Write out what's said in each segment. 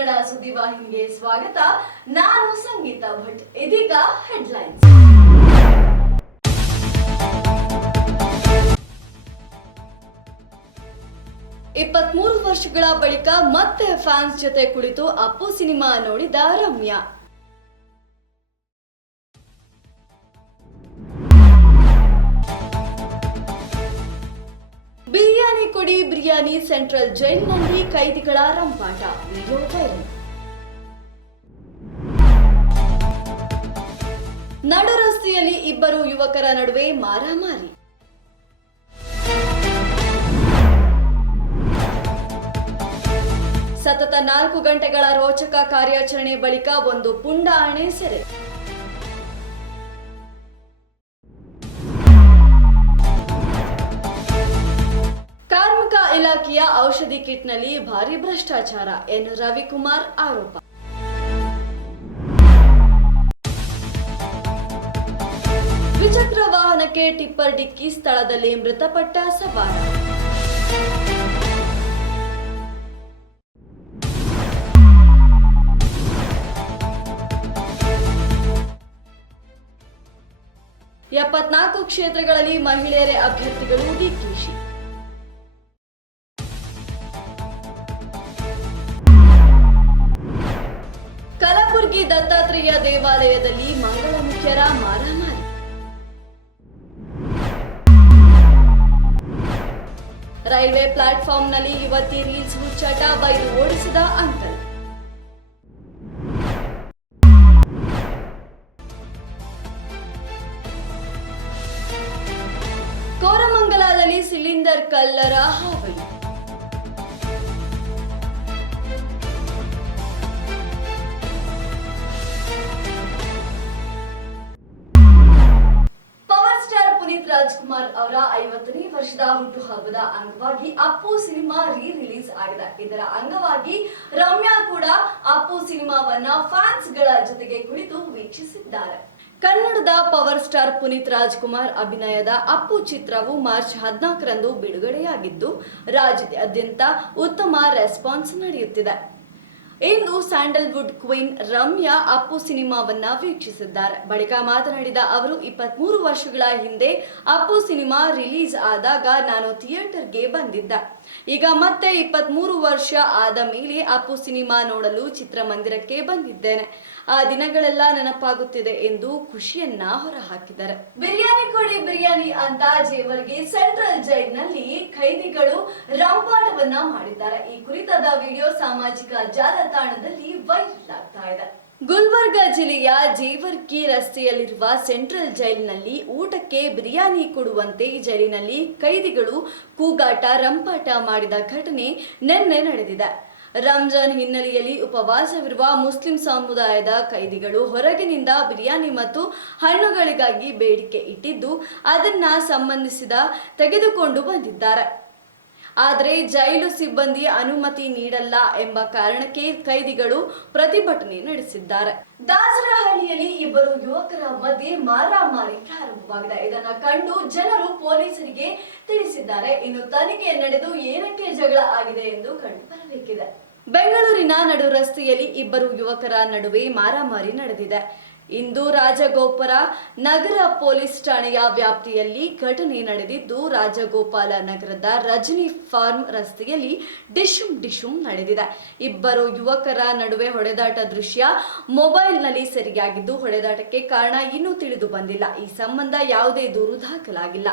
ಕನ್ನಡ ಸುದ್ದಿವಾಹಿನಿಗೆ ಸ್ವಾಗತ. ನಾನು ಸಂಗೀತ ಭಟ್. ಇದೀಗ ಹೆಡ್ಲೈನ್ಸ್. 23 ವರ್ಷಗಳ ಬಳಿಕ ಮತ್ತೆ ಫ್ಯಾನ್ಸ್ ಜೊತೆ ಕುಳಿತು ಅಪ್ಪು ಸಿನಿಮಾ ನೋಡಿದ ರಮ್ಯಾ. ಬಿರಿಯಾನಿ ಕೊಡಿ ಬಿರಿಯಾನಿ, ಸೆಂಟ್ರಲ್ ಜೈಲಿನಲ್ಲಿ ಕೈದಿಗಳ ರಂಪಾಟ, ವಿಡಿಯೋ ವೈರಲ್. ನಡು ರಸ್ತೆಯಲ್ಲಿ ಇಬ್ಬರು ಯುವಕರ ನಡುವೆ ಮಾರಾಮಾರಿ. ಸತತ 4 ಗಂಟೆಗಳ ರೋಚಕ ಕಾರ್ಯಾಚರಣೆ ಬಳಿಕ ಒಂದು ಪುಂಡಾಣೆ ಸೆರೆ. ಕಾರ್ಮಿಕ ಇಲಾಖೆಯ ಔಷಧಿ ಕಿಟ್ನಲ್ಲಿ ಭಾರಿ ಭ್ರಷ್ಟಾಚಾರ, ಎನ್ ರವಿಕುಮಾರ್ ಆರೋಪ. ದ್ವಿಚಕ್ರ ವಾಹನಕ್ಕೆ ಟಿಪ್ಪರ್ ಡಿಕ್ಕಿ, ಸ್ಥಳದಲ್ಲಿ ಮೃತಪಟ್ಟ ಸವಾರ. ಎಪ್ಪತ್ನಾಲ್ಕು ಕ್ಷೇತ್ರಗಳಲ್ಲಿ ಮಹಿಳೆಯರೇ ಅಭ್ಯರ್ಥಿಗಳು, ಡಿಕೆಶಿ. ಕಲಬುರಗಿ ದತ್ತಾತ್ರೇಯ ದೇವಾಲಯದಲ್ಲಿ ಮಂಗಳಮುಖ್ಯರ ಮಾರಾಮಾರಿ. ರೈಲ್ವೆ ಪ್ಲಾಟ್ಫಾರ್ಮ್ನಲ್ಲಿ ಯುವತಿ ರೀಲ್ಸ್ ಹುಚ್ಚಾಟ, ಬೈದು ಓಡಿಸಿದ ಅಂಕಲ್. ಕೋರಮಂಗಲದಲ್ಲಿ ಸಿಲಿಂಡರ್ ಕಳ್ಳರ ಹಾವಳಿ. ಪವರ್ ಸ್ಟಾರ್ ಪುನೀತ್ ರಾಜ್ಕುಮಾರ್ ಅವರ 50ನೇ ವರ್ಷದ ಹುಟ್ಟುಹಬ್ಬದ ಅಂಗವಾಗಿ ಅಪ್ಪು ಸಿನಿಮಾ ರಿಲೀಸ್ ಆಗಿದೆ. ಇದರ ಅಂಗವಾಗಿ ರಮ್ಯಾ ಕೂಡ ಅಪ್ಪು ಸಿನಿಮಾವನ್ನ ಫ್ಯಾನ್ಸ್ ಗಳ ಜೊತೆಗೆ ಕುಳಿತು ವೀಕ್ಷಿಸಿದ್ದಾರೆ. ಕನ್ನಡದ ಪವರ್ ಸ್ಟಾರ್ ಪುನೀತ್ ರಾಜ್ಕುಮಾರ್ ಅಭಿನಯದ ಅಪ್ಪು ಚಿತ್ರವು ಮಾರ್ಚ್ 14ರಂದು ಬಿಡುಗಡೆಯಾಗಿದ್ದು ರಾಜ್ಯಾದ್ಯಂತ ಉತ್ತಮ ರೆಸ್ಪಾನ್ಸ್ ನಡೆಯುತ್ತಿದೆ. ಇಂದು ಸ್ಯಾಂಡಲ್ವುಡ್ ಕ್ವೀನ್ ರಮ್ಯಾ ಅಪ್ಪು ಸಿನಿಮಾವನ್ನ ವೀಕ್ಷಿಸಿದ್ದಾರೆ. ಬಳಿಕ ಮಾತನಾಡಿದ ಅವರು, 23 ವರ್ಷಗಳ ಹಿಂದೆ ಅಪ್ಪು ಸಿನಿಮಾ ರಿಲೀಸ್ ಆದಾಗ ನಾನು ಥಿಯೇಟರ್ಗೆ ಬಂದಿದ್ದೆ. ಈಗ ಮತ್ತೆ 23 ವರ್ಷ ಆದ ಮೇಲೆ ಅಪ್ಪು ಸಿನಿಮಾ ನೋಡಲು ಚಿತ್ರಮಂದಿರಕ್ಕೆ ಬಂದಿದ್ದೇನೆ. ಆ ದಿನಗಳೆಲ್ಲ ನೆನಪಾಗುತ್ತಿದೆ ಎಂದು ಖುಷಿಯನ್ನ ಹೊರಹಾಕಿದ್ದಾರೆ. ಬಿರಿಯಾನಿ ಕೊಡಿ ಬಿರಿಯಾನಿ ಅಂತ ಜೇವರ್ಗಿ ಸೆಂಟ್ರಲ್ ಜೈಲಿನಲ್ಲಿ ಕೈದಿಗಳು ರಂಪಾಟವನ್ನ ಮಾಡಿದ್ದಾರೆ. ಈ ಕುರಿತಾದ ವಿಡಿಯೋ ಸಾಮಾಜಿಕ ಜಾಲತಾಣದಲ್ಲಿ ವೈರಲ್ ಆಗ್ತಾ ಇದೆ. ಗುಲ್ಬರ್ಗ ಜಿಲ್ಲೆಯ ಜೇವರ್ಗಿ ರಸ್ತೆಯಲ್ಲಿರುವ ಸೆಂಟ್ರಲ್ ಜೈಲಿನಲ್ಲಿ ಊಟಕ್ಕೆ ಬಿರಿಯಾನಿ ಕೊಡುವಂತೆ ಜೈಲಿನಲ್ಲಿ ಕೈದಿಗಳು ಕೂಗಾಟ, ರಂಪಾಟ ಮಾಡಿದ ಘಟನೆ ನಿನ್ನೆ ನಡೆದಿದೆ. ರಂಜಾನ್ ಹಿನ್ನೆಲೆಯಲ್ಲಿ ಉಪವಾಸವಿರುವ ಮುಸ್ಲಿಂ ಸಮುದಾಯದ ಕೈದಿಗಳು ಹೊರಗಿನಿಂದ ಬಿರಿಯಾನಿ ಮತ್ತು ಹಣ್ಣುಗಳಿಗಾಗಿ ಬೇಡಿಕೆ ಇಟ್ಟಿದ್ದು ಅದನ್ನ ಸಂಬಂಧಿಸಿದ ತೆಗೆದುಕೊಂಡು ಬಂದಿದ್ದಾರೆ. ಆದರೆ ಜೈಲು ಸಿಬ್ಬಂದಿ ಅನುಮತಿ ನೀಡಲ್ಲ ಎಂಬ ಕಾರಣಕ್ಕೆ ಕೈದಿಗಳು ಪ್ರತಿಭಟನೆ ನಡೆಸಿದ್ದಾರೆ. ದಾಸರಹಳ್ಳಿಯಲ್ಲಿ ಇಬ್ಬರು ಯುವಕರ ಮಧ್ಯೆ ಮಾರಾಮಾರಿ ಪ್ರಾರಂಭವಾಗಿದೆ. ಇದನ್ನ ಕಂಡು ಜನರು ಪೊಲೀಸರಿಗೆ ತಿಳಿಸಿದ್ದಾರೆ. ಇನ್ನು ತನಿಖೆ ನಡೆದು ಏನಕ್ಕೆ ಜಗಳ ಆಗಿದೆ ಎಂದು ಕಂಡು ಬರಬೇಕಿದೆ. ಬೆಂಗಳೂರಿನ ನಡು ರಸ್ತೆಯಲ್ಲಿ ಇಬ್ಬರು ಯುವಕರ ನಡುವೆ ಮಾರಾಮಾರಿ ನಡೆದಿದೆ. ಇಂದು ರಾಜಗೋಪುರ ನಗರ ಪೊಲೀಸ್ ಠಾಣೆಯ ವ್ಯಾಪ್ತಿಯಲ್ಲಿ ಘಟನೆ ನಡೆದಿದ್ದು, ರಾಜಗೋಪಾಲ ನಗರದ ರಜನಿ ಫಾರ್ಮ್ ರಸ್ತೆಯಲ್ಲಿ ಡಿಶುಮ್ ನಡೆದಿದೆ. ಇಬ್ಬರು ಯುವಕರ ನಡುವೆ ಹೊಡೆದಾಟ ದೃಶ್ಯ ಮೊಬೈಲ್ನಲ್ಲಿ ಸೆರೆಯಾಗಿದ್ದು, ಹೊಡೆದಾಟಕ್ಕೆ ಕಾರಣ ಇನ್ನೂ ತಿಳಿದು ಬಂದಿಲ್ಲ. ಈ ಸಂಬಂಧ ಯಾವುದೇ ದೂರು ದಾಖಲಾಗಿಲ್ಲ.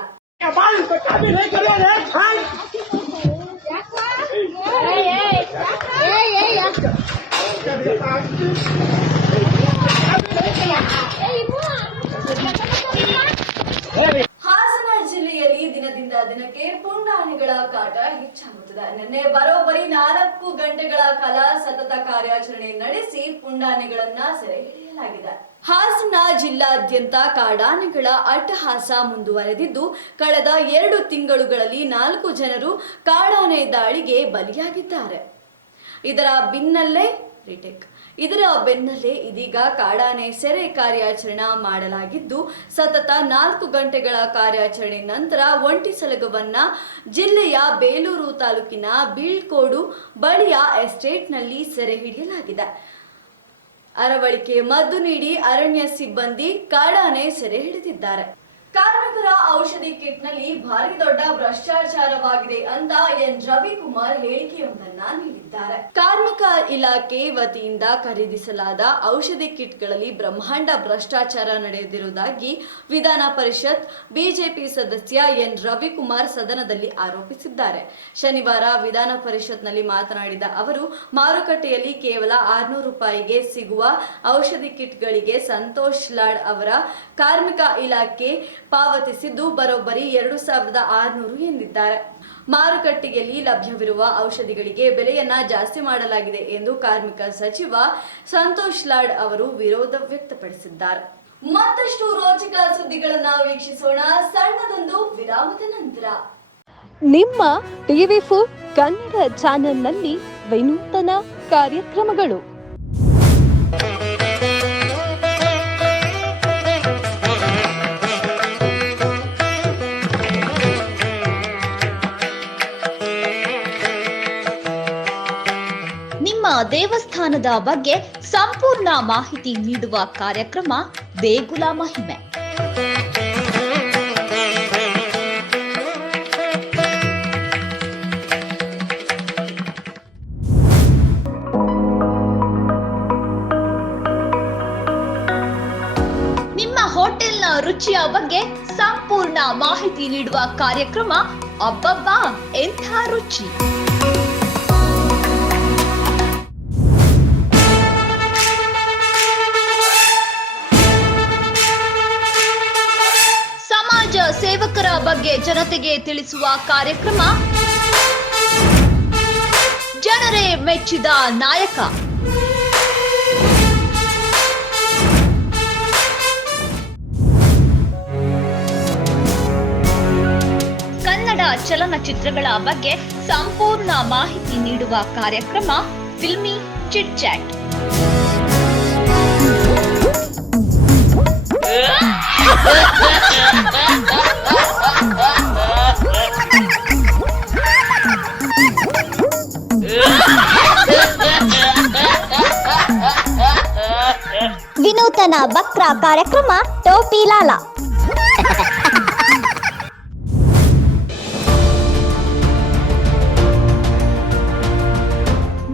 ಹಾಸನ ಜಿಲ್ಲೆಯಲ್ಲಿ ದಿನದಿಂದ ದಿನಕ್ಕೆ ಪುಂಡಾನೆಗಳ ಕಾಟ ಹೆಚ್ಚಾಗುತ್ತದೆ. ನಿನ್ನೆ ಬರೋಬ್ಬರಿ 4 ಗಂಟೆಗಳ ಕಾಲ ಸತತ ಕಾರ್ಯಾಚರಣೆ ನಡೆಸಿ ಪುಂಡಾನೆಗಳನ್ನ ಸೆರೆ ಹಿಡಿಯಲಾಗಿದೆ. ಹಾಸನ ಜಿಲ್ಲಾದ್ಯಂತ ಕಾಡಾನೆಗಳ ಅಟ್ಟಹಾಸ ಮುಂದುವರೆದಿದ್ದು, ಕಳೆದ 2 ತಿಂಗಳುಗಳಲ್ಲಿ 4 ಜನರು ಕಾಡಾನೆ ದಾಳಿಗೆ ಬಲಿಯಾಗಿದ್ದಾರೆ. ಇದರ ಬೆನ್ನಲ್ಲೇ ಇದರ ಬೆನ್ನಲ್ಲೇ ಇದೀಗ ಕಾಡಾನೆ ಸೆರೆ ಕಾರ್ಯಾಚರಣೆ ಮಾಡಲಾಗಿದ್ದು ಸತತ 4 ಗಂಟೆಗಳ ಕಾರ್ಯಾಚರಣೆ ನಂತರ ಒಂಟಿಸಲಗವನ್ನ ಜಿಲ್ಲೆಯ ಬೇಲೂರು ತಾಲೂಕಿನ ಬೀಳ್ಕೋಡು ಬಳಿಯ ಎಸ್ಟೇಟ್ನಲ್ಲಿ ಸೆರೆ ಹಿಡಿಯಲಾಗಿದೆ. ಅರವಳಿಕೆ ಮದ್ದು ನೀಡಿ ಅರಣ್ಯ ಸಿಬ್ಬಂದಿ ಕಾಡಾನೆ ಸೆರೆ ಹಿಡಿದಿದ್ದಾರೆ. ಕಾರ್ಮಿಕರ ಔಷಧಿ ಕಿಟ್ನಲ್ಲಿ ಭಾರಿ ದೊಡ್ಡ ಭ್ರಷ್ಟಾಚಾರವಾಗಿದೆ ಅಂತ ಎನ್ ರವಿಕುಮಾರ್ ಹೇಳಿಕೆಯೊಂದನ್ನ ನೀಡಿದ್ದಾರೆ. ಕಾರ್ಮಿಕ ಇಲಾಖೆ ವತಿಯಿಂದ ಖರೀದಿಸಲಾದ ಔಷಧಿ ಕಿಟ್ಗಳಲ್ಲಿ ಬ್ರಹ್ಮಾಂಡ ಭ್ರಷ್ಟಾಚಾರ ನಡೆದಿರುವುದಾಗಿ ವಿಧಾನ ಪರಿಷತ್ ಬಿಜೆಪಿ ಸದಸ್ಯ ಎನ್ ರವಿಕುಮಾರ್ ಸದನದಲ್ಲಿ ಆರೋಪಿಸಿದ್ದಾರೆ. ಶನಿವಾರ ವಿಧಾನ ಪರಿಷತ್ನಲ್ಲಿ ಮಾತನಾಡಿದ ಅವರು, ಮಾರುಕಟ್ಟೆಯಲ್ಲಿ ಕೇವಲ 600 ರೂಪಾಯಿಗೆ ಸಿಗುವ ಔಷಧಿ ಕಿಟ್ಗಳಿಗೆ ಸಂತೋಷ್ ಲಾಡ್ ಅವರ ಕಾರ್ಮಿಕ ಇಲಾಖೆ ಪಾವತಿಸಿದ್ದು ಬರೋಬ್ಬರಿ 2600 ಎಂದಿದ್ದಾರೆ. ಮಾರುಕಟ್ಟೆಯಲ್ಲಿ ಲಭ್ಯವಿರುವ ಔಷಧಿಗಳಿಗೆ ಬೆಲೆಯನ್ನ ಜಾಸ್ತಿ ಮಾಡಲಾಗಿದೆ ಎಂದು ಕಾರ್ಮಿಕ ಸಚಿವ ಸಂತೋಷ್ ಲಾಡ್ ಅವರು ವಿರೋಧ ವ್ಯಕ್ತಪಡಿಸಿದ್ದಾರೆ. ಮತ್ತಷ್ಟು ರೋಚಕ ಸುದ್ದಿಗಳನ್ನ ವೀಕ್ಷಿಸೋಣ ಸಣ್ಣದೊಂದು ವಿರಾಮದ ನಂತರ. ನಿಮ್ಮ TV4 ಕನ್ನಡ ಚಾನೆಲ್ನಲ್ಲಿ ವಿನೂತನ ಕಾರ್ಯಕ್ರಮಗಳು. ದೇವಸ್ಥಾನದ ಬಗ್ಗೆ ಸಂಪೂರ್ಣ ಮಾಹಿತಿ ನೀಡುವ ಕಾರ್ಯಕ್ರಮ ದೇಗುಲ ಮಹಿಮೆ. ನಿಮ್ಮ ಹೋಟೆಲ್ನ ರುಚಿಯ ಬಗ್ಗೆ ಸಂಪೂರ್ಣ ಮಾಹಿತಿ ನೀಡುವ ಕಾರ್ಯಕ್ರಮ ಅಬ್ಬಬ್ಬಾ ಎಂಥ ರುಚಿ. ಸೇವಕರ ಬಗ್ಗೆ ಜನತೆಗೆ ತಿಳಿಸುವ ಕಾರ್ಯಕ್ರಮ ಜನರೇ ಮೆಚ್ಚಿದ ನಾಯಕ. ಕನ್ನಡ ಚಲನಚಿತ್ರಗಳ ಬಗ್ಗೆ ಸಂಪೂರ್ಣ ಮಾಹಿತಿ ನೀಡುವ ಕಾರ್ಯಕ್ರಮ ಫಿಲ್ಮಿ ಚಿಟ್ ಚಾಟ್. ವಿನೂತನ ಬಕ್ರ ಕಾರ್ಯಕ್ರಮ ಟೋಪಿ ಲಾಲ.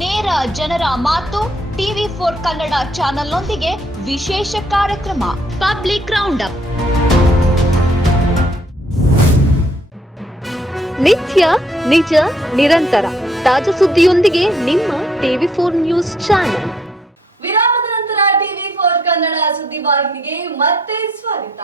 ನೇರ ಜನರ ಮಾತು TV4 ಕನ್ನಡ ಚಾನೆಲ್ನೊಂದಿಗೆ ವಿಶೇಷ ಕಾರ್ಯಕ್ರಮ ಪಬ್ಲಿಕ್ ರೌಂಡ್ ಅಪ್. ನಿತ್ಯ ನಿಜ ನಿರಂತರ ತಾಜಾ ಸುದ್ದಿಯೊಂದಿಗೆ ನಿಮ್ಮ TV4 ನ್ಯೂಸ್ ಚಾನೆಲ್. ವಿರಾಮದ ನಂತರ TV4 ಕನ್ನಡ ಸುದ್ದಿವಾಹಿನಿಗೆ ಮತ್ತೆ ಸ್ವಾಗತ.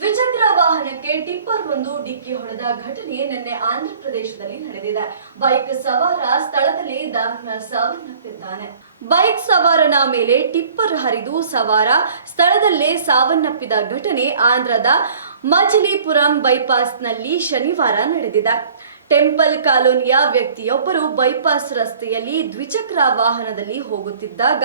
ದ್ವಿಚಕ್ರ ವಾಹನಕ್ಕೆ ಟಿಪ್ಪರ್ ಒಂದು ಡಿಕ್ಕಿ ಹೊಡೆದ ಘಟನೆ ನಿನ್ನೆ ಆಂಧ್ರ ಪ್ರದೇಶದಲ್ಲಿ ನಡೆದಿದೆ. ಬೈಕ್ ಸವಾರ ಸ್ಥಳದಲ್ಲೇ ದಾರುಣ ಸಾವನ್ನಪ್ಪಿದ್ದಾನೆ. ಬೈಕ್ ಸವಾರನ ಮೇಲೆ ಟಿಪ್ಪರ್ ಹರಿದು ಸವಾರ ಸ್ಥಳದಲ್ಲೇ ಸಾವನ್ನಪ್ಪಿದ ಘಟನೆ ಆಂಧ್ರದ ಮಚಿಲಿಪುರಂ ಬೈಪಾಸ್ನಲ್ಲಿ ಶನಿವಾರ ನಡೆದಿದೆ. ಟೆಂಪಲ್ ಕಾಲೋನಿಯ ವ್ಯಕ್ತಿಯೊಬ್ಬರು ಬೈಪಾಸ್ ರಸ್ತೆಯಲ್ಲಿ ದ್ವಿಚಕ್ರ ವಾಹನದಲ್ಲಿ ಹೋಗುತ್ತಿದ್ದಾಗ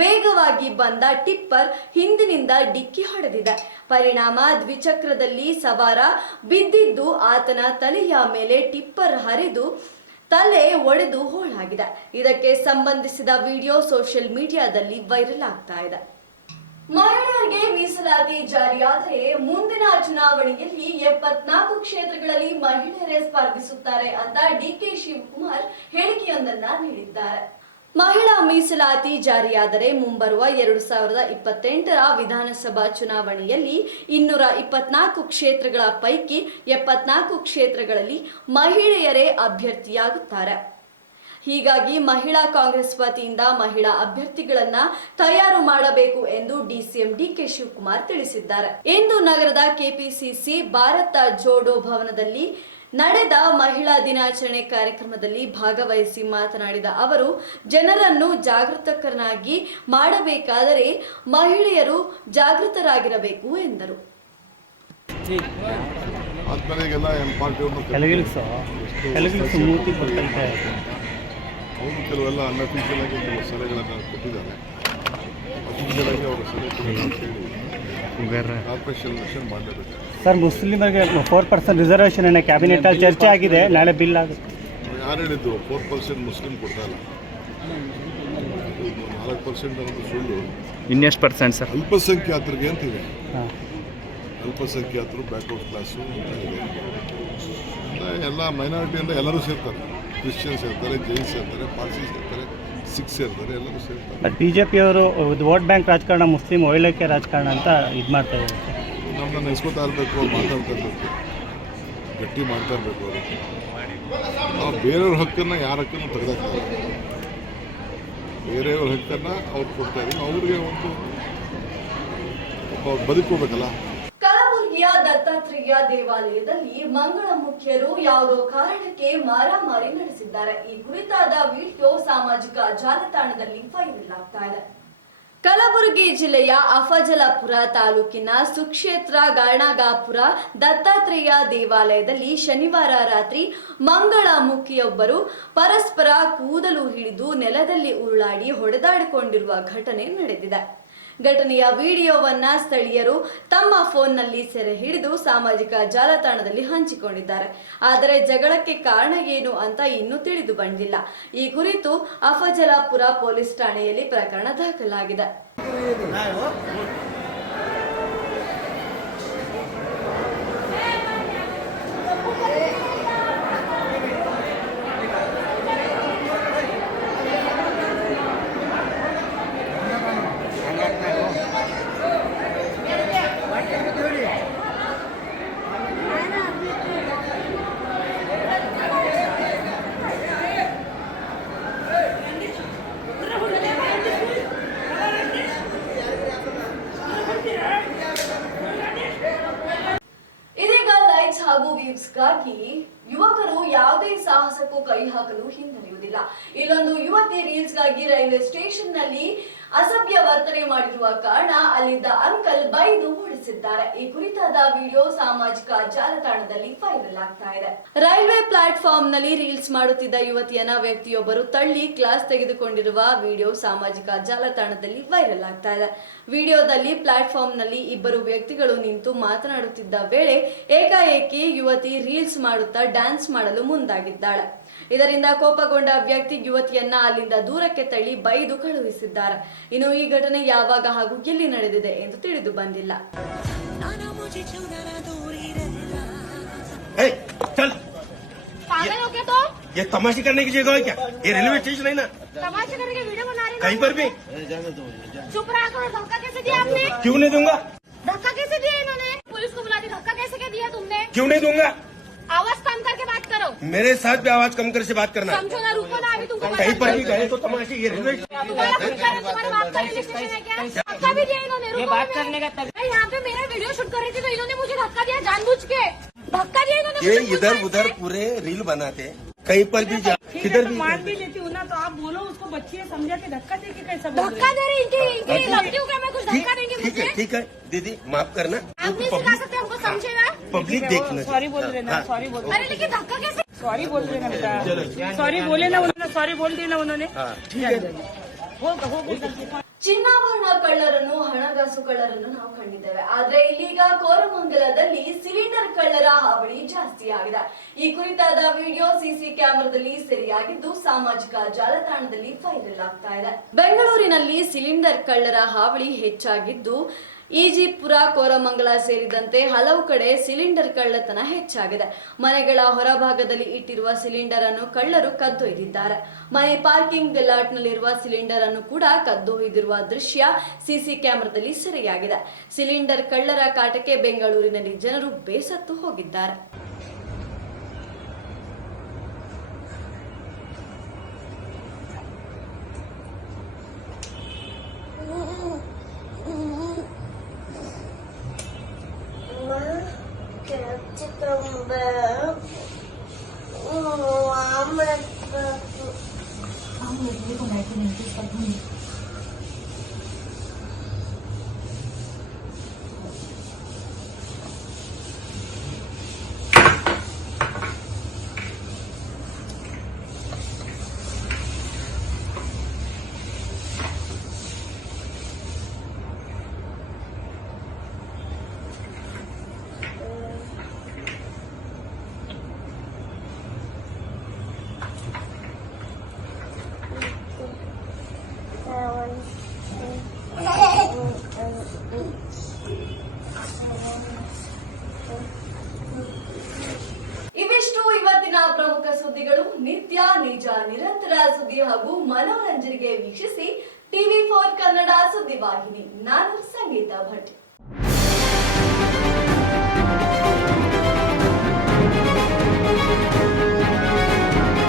ವೇಗವಾಗಿ ಬಂದ ಟಿಪ್ಪರ್ ಹಿಂದಿನಿಂದ ಡಿಕ್ಕಿ ಹೊಡೆದಿದೆ. ಪರಿಣಾಮ ದ್ವಿಚಕ್ರದಲ್ಲಿ ಸವಾರ ಬಿದ್ದಿದ್ದು ಆತನ ತಲೆಯ ಮೇಲೆ ಟಿಪ್ಪರ್ ಹರಿದು ತಲೆ ಒಡೆದು ಹೋಳಾಗಿದೆ. ಇದಕ್ಕೆ ಸಂಬಂಧಿಸಿದ ವಿಡಿಯೋ ಸೋಷಿಯಲ್ ಮೀಡಿಯಾದಲ್ಲಿ ವೈರಲ್ ಆಗ್ತಾ ಇದೆ. ಮಹಿಳೆಯರಿಗೆ ಮೀಸಲಾತಿ ಜಾರಿಯಾದರೆ ಮುಂದಿನ ಚುನಾವಣೆಯಲ್ಲಿ 74 ಕ್ಷೇತ್ರಗಳಲ್ಲಿ ಮಹಿಳೆಯರೇ ಸ್ಪರ್ಧಿಸುತ್ತಾರೆ ಅಂತ ಡಿಕೆ ಶಿವಕುಮಾರ್ ಹೇಳಿಕೆಯೊಂದನ್ನ ನೀಡಿದ್ದಾರೆ. ಮಹಿಳಾ ಮೀಸಲಾತಿ ಜಾರಿಯಾದರೆ ಮುಂಬರುವ 2028ರ ವಿಧಾನಸಭಾ ಚುನಾವಣೆಯಲ್ಲಿ 224 ಕ್ಷೇತ್ರಗಳ ಪೈಕಿ 74 ಕ್ಷೇತ್ರಗಳಲ್ಲಿ ಮಹಿಳೆಯರೇ ಅಭ್ಯರ್ಥಿಯಾಗುತ್ತಾರೆ. ಹೀಗಾಗಿ ಮಹಿಳಾ ಕಾಂಗ್ರೆಸ್ ವತಿಯಿಂದ ಮಹಿಳಾ ಅಭ್ಯರ್ಥಿಗಳನ್ನ ತಯಾರು ಮಾಡಬೇಕು ಎಂದು ಡಿಸಿಎಂ ಡಿಕೆ ಶಿವಕುಮಾರ್ ತಿಳಿಸಿದ್ದಾರೆ. ಇಂದು ನಗರದ ಕೆಪಿಸಿಸಿ ಭಾರತ ಜೋಡೋ ಭವನದಲ್ಲಿ ನಡೆದ ಮಹಿಳಾ ದಿನಾಚರಣೆ ಕಾರ್ಯಕ್ರಮದಲ್ಲಿ ಭಾಗವಹಿಸಿ ಮಾತನಾಡಿದ ಅವರು, ಜನರನ್ನು ಜಾಗೃತಕರನ್ನಾಗಿ ಮಾಡಬೇಕಾದರೆ ಮಹಿಳೆಯರು ಜಾಗೃತರಾಗಿರಬೇಕು ಎಂದರು. ಕೆಲವೆಲ್ಲ ಅನ್ಅಫಿಷಿಯಲ್ ಆಗಿ ಕೆಲವು ಸಲಹೆಗಳನ್ನು ಕೊಟ್ಟಿದ್ದಾರೆ. ಆರ್ಟಿಫಿಷಿಯಲ್ ಆಗಿ ಅವರು ಕಾರ್ಪೊರೇಷನ್ ಎಲೆಕ್ಷನ್ ಮಾಡಲೇಬೇಕು. ಸರ್, ಮುಸ್ಲಿಮರಿಗೆ 4% ರಿಸರ್ವೇಷನ್ ಅನ್ನೋ ಕ್ಯಾಬಿನೆಟ್ ಅಲ್ಲಿ ಚರ್ಚೆ ಆಗಿದೆ, ನಾಳೆ ಬಿಲ್ ಆಗುತ್ತೆ. ಯಾರು ಹೇಳಿದ್ದು 4% ಮುಸ್ಲಿಂ ಕೊಡ್ತಾ ಇಲ್ಲ? 4% ಅನ್ನೋದು ಸುಳ್ಳು. ಇನ್ನೆಷ್ಟು ಪರ್ಸೆಂಟ್ ಸರ್? ಅಲ್ಪಸಂಖ್ಯಾತರಿಗೆ ಅಂತಿದೆ. ಅಲ್ಪಸಂಖ್ಯಾತರು, ಬ್ಯಾಕ್ವರ್ಡ್ ಕ್ಲಾಸು ಅಂತ ಇದೆ. ಎಲ್ಲ ಮೈನಾರಿಟಿಯಿಂದ ಎಲ್ಲರೂ ಸೇರ್ತಾರೆ. ಕ್ರಿಶ್ಚಿಯನ್ಸ್ ಇರ್ತಾರೆ, ಜೈನ್ಸ್ ಇರ್ತಾರೆ, ಪಾರ್ಸೀಸ್ ಇರ್ತಾರೆ, ಸಿಖ್ಸ್ ಇರ್ತಾರೆ, ಎಲ್ಲರೂ ಸೇರ್ತಾರೆ. ಬಿಜೆಪಿಯವರು ವೋಟ್ ಬ್ಯಾಂಕ್ ರಾಜಕಾರಣ, ಮುಸ್ಲಿಂ ಒಳ್ಳೆಕೆ ರಾಜಕಾರಣ ಅಂತ ಇದು ಮಾಡ್ತಾ ಇದ್ದಾರೆ. ನಮ್ಮನ್ನ ನೆನೆಸ್ಕೊತಾ ಇರಬೇಕು, ಮಾತಾಡ್ತಾ ಇರಬೇಕು, ಗಟ್ಟಿ ಮಾಡ್ತಾ ಇರಬೇಕು. ಅವರು ನಾವು ಬೇರೆಯವ್ರ ಹಕ್ಕನ್ನು ಯಾರ ಹಕ್ಕನ್ನು ತೆಗೆದಾಕ್ತಾರೆ. ಬೇರೆಯವ್ರ ಹಕ್ಕನ್ನು ಅವ್ರು ಕೊಡ್ತಾ ಇದ್ದೀವಿ, ಅವ್ರಿಗೆ ಒಂದು ಅವ್ರು ಬದುಕೋಬೇಕಲ್ಲ. ಕಲಬುರಗಿಯ ದತ್ತಾತ್ರೇಯ ದೇವಾಲಯದಲ್ಲಿ ಮಂಗಳ ಮುಖ್ಯರು ಯಾವುದೋ ಕಾರಣಕ್ಕೆ ಮಾರಾಮಾರಿ ನಡೆಸಿದ್ದಾರೆ. ಈ ಕುರಿತಾದ ವಿಡಿಯೋ ಸಾಮಾಜಿಕ ಜಾಲತಾಣದಲ್ಲಿ ವೈರಲ್ ಆಗ್ತಾ ಇದೆ. ಕಲಬುರಗಿ ಜಿಲ್ಲೆಯ ಅಫಜಲಪುರ ತಾಲೂಕಿನ ಸುಕ್ಷೇತ್ರ ಗಾಣಗಾಪುರ ದತ್ತಾತ್ರೇಯ ದೇವಾಲಯದಲ್ಲಿ ಶನಿವಾರ ರಾತ್ರಿ ಮಂಗಳಮುಖಿಯೊಬ್ಬರು ಪರಸ್ಪರ ಕೂದಲು ಹಿಡಿದು ನೆಲದಲ್ಲಿ ಉರುಳಾಡಿ ಹೊಡೆದಾಡಿಕೊಂಡಿರುವ ಘಟನೆ ನಡೆದಿದೆ. ಘಟನೆಯ ವಿಡಿಯೋವನ್ನ ಸ್ಥಳೀಯರು ತಮ್ಮ ಫೋನ್ನಲ್ಲಿ ಸೆರೆ ಹಿಡಿದು ಸಾಮಾಜಿಕ ಜಾಲತಾಣದಲ್ಲಿ ಹಂಚಿಕೊಂಡಿದ್ದಾರೆ. ಆದರೆ ಜಗಳಕ್ಕೆ ಕಾರಣ ಏನು ಅಂತ ಇನ್ನೂ ತಿಳಿದು ಬಂದಿಲ್ಲ. ಈ ಕುರಿತು ಅಫಜಲಪುರ ಪೊಲೀಸ್ ಠಾಣೆಯಲ್ಲಿ ಪ್ರಕರಣ ದಾಖಲಾಗಿದೆ. ಹಾಗೂ ವ್ಯೂಸ್ಗಾಗಿ ಯುವಕರು ಯಾವುದೇ ಸಾಹಸಕ್ಕೂ ಕೈ ಹಾಕಲು ಹಿಂಜರಿಯುವುದಿಲ್ಲ. ಇಲ್ಲೊಂದು ಯುವತಿ ರೀಲ್ಸ್ಗಾಗಿ ರೈಲ್ವೆ ಸ್ಟೇಷನ್ ನಲ್ಲಿ ಅಸಭ್ಯ ವರ್ತನೆ ಮಾಡಿರುವ ಕಾರಣ ಅಲ್ಲಿದ್ದ ಅಂಕಲ್ ಬೈದು ಓಡಿಸಿದ್ದಾರೆ. ಈ ಕುರಿತಾದ ವಿಡಿಯೋ ಸಾಮಾಜಿಕ ಜಾಲತಾಣದಲ್ಲಿ ವೈರಲ್ ಆಗ್ತಾ ಇದೆ. ರೈಲ್ವೆ ಪ್ಲಾಟ್ಫಾರ್ಮ್ ನಲ್ಲಿ ರೀಲ್ಸ್ ಮಾಡುತ್ತಿದ್ದ ಯುವತಿಯನ್ನ ವ್ಯಕ್ತಿಯೊಬ್ಬರು ತಳ್ಳಿ ಕ್ಲಾಸ್ ತೆಗೆದುಕೊಂಡಿರುವ ವಿಡಿಯೋ ಸಾಮಾಜಿಕ ಜಾಲತಾಣದಲ್ಲಿ ವೈರಲ್ ಆಗ್ತಾ ಇದೆ. ವಿಡಿಯೋದಲ್ಲಿ ಪ್ಲಾಟ್ಫಾರ್ಮ್ ನಲ್ಲಿ ಇಬ್ಬರು ವ್ಯಕ್ತಿಗಳು ನಿಂತು ಮಾತನಾಡುತ್ತಿದ್ದ ವೇಳೆ ಏಕಾಏಕಿ ಯುವತಿ ರೀಲ್ಸ್ ಮಾಡುತ್ತಾ ಡ್ಯಾನ್ಸ್ ಮಾಡಲು ಮುಂದಾಗಿದ್ದಾಳೆ. ಇದರಿಂದ ಕೋಪಗೊಂಡ ವ್ಯಕ್ತಿ ಯುವತಿಯನ್ನ ಅಲ್ಲಿಂದ ದೂರಕ್ಕೆ ತಳ್ಳಿ ಬೈದು ಕಳುಹಿಸಿದ್ದಾರೆ. ಇನ್ನು ಈ ಘಟನೆ ಯಾವಾಗ ಹಾಗೂ ಎಲ್ಲಿ ನಡೆದಿದೆ ಎಂದು ತಿಳಿದು ಬಂದಿಲ್ಲ. पागल हो क्या तो? ये तमाशे करने की जगह है क्या? ये रेलवे स्टेशन है ना? तमाशे करने की वीडियो बना रही कहीं पर भी चुप रहा करो। धक्का कैसे दिया आपने? क्यों नहीं दूंगा? धक्का कैसे दिया इन्होंने? पुलिस को बुला दी। धक्का कैसे क्या दिया तुमने? क्यों नहीं दूंगा? आवाज कम करके बात करो। मेरे साथ भी आवाज कम कर से बात करना। समझो ना, रुको ना, अभी तुमको कहीं पर भी गए तो तमाशे। ये रेलवे तुम्हारे बाप का रेलवे स्टेशन है क्या? धक्का भी दिया इन्होंने। रुको, बात करने का यहाँ पे मेरा वीडियो शूट कर रही थी तो इन्होंने मुझे धक्का दिया जानबूझ के। धक्का दिया इन्होंने। ये इधर उधर पूरे रील बनाते, कहीं पर भी जा, किधर भी मान भी लेती हूँ ना, तो आप बोलो उसको, बच्ची है समझा के धक्का दे के कैसा धक्का दे रही इनकी लगती हूँ क्या मैं? कुछ धक्का देंगे मुझे? ठीक है दीदी, माफ करना। आप नहीं सिखा सकते हमको, समझे ना? पब्लिक देखना। सॉरी बोल रहे ना, सॉरी बोल अरे लेकिन धक्का कैसे? सॉरी बोल रहे ना बेटा, सॉरी बोले ना उन्होंने, सॉरी बोल दिया ना उन्होंने। ठीक है। ಚಿನ್ನಾಭರಣ ಕಳ್ಳರನ್ನು, ಹಣಗಾಸು ಕಳ್ಳರನ್ನು ನಾವು ಕಂಡಿದ್ದೇವೆ. ಆದ್ರೆ ಇಲ್ಲೀಗ ಕೋರಮಂಗಲದಲ್ಲಿ ಸಿಲಿಂಡರ್ ಕಳ್ಳರ ಹಾವಳಿ ಜಾಸ್ತಿ ಆಗಿದೆ. ಈ ಕುರಿತಾದ ವಿಡಿಯೋ ಸಿಸಿ ಕ್ಯಾಮೆರಾದಲ್ಲಿ ಸೆರೆಯಾಗಿದ್ದು ಸಾಮಾಜಿಕ ಜಾಲತಾಣದಲ್ಲಿ ವೈರಲ್ ಆಗ್ತಾ ಇದೆ. ಬೆಂಗಳೂರಿನಲ್ಲಿ ಸಿಲಿಂಡರ್ ಕಳ್ಳರ ಹಾವಳಿ ಹೆಚ್ಚಾಗಿದ್ದು ಈಜಿಪುರ, ಕೋರಮಂಗಲ ಸೇರಿದಂತೆ ಹಲವು ಕಡೆ ಸಿಲಿಂಡರ್ ಕಳ್ಳತನ ಹೆಚ್ಚಾಗಿದೆ. ಮನೆಗಳ ಹೊರಭಾಗದಲ್ಲಿ ಇಟ್ಟಿರುವ ಸಿಲಿಂಡರ್ ಅನ್ನು ಕಳ್ಳರು ಕದ್ದೊಯ್ದಿದ್ದಾರೆ. ಮನೆ ಪಾರ್ಕಿಂಗ್ ಲಾಟ್ನಲ್ಲಿರುವ ಸಿಲಿಂಡರ್ ಅನ್ನು ಕೂಡ ಕದ್ದೊಯ್ದಿರುವ ದೃಶ್ಯ ಸಿಸಿ ಕ್ಯಾಮೆರಾದಲ್ಲಿ ಸೆರೆಯಾಗಿದೆ. ಸಿಲಿಂಡರ್ ಕಳ್ಳರ ಕಾಟಕ್ಕೆ ಬೆಂಗಳೂರಿನಲ್ಲಿ ಜನರು ಬೇಸತ್ತು ಹೋಗಿದ್ದಾರೆ. ಇವಿಷ್ಟು ಇವತ್ತಿನ ಪ್ರಮುಖ ಸುದ್ದಿಗಳು. ನಿತ್ಯ ನಿಜ ನಿರಂತರ ಸುದ್ದಿ ಹಾಗೂ ಮನೋರಂಜನೆಗೆ ವೀಕ್ಷಿಸಿ TV4 ಕನ್ನಡ ಸುದ್ದಿವಾಹಿನಿ. ನಾನು ಸಂಗೀತಾ ಭಟ್.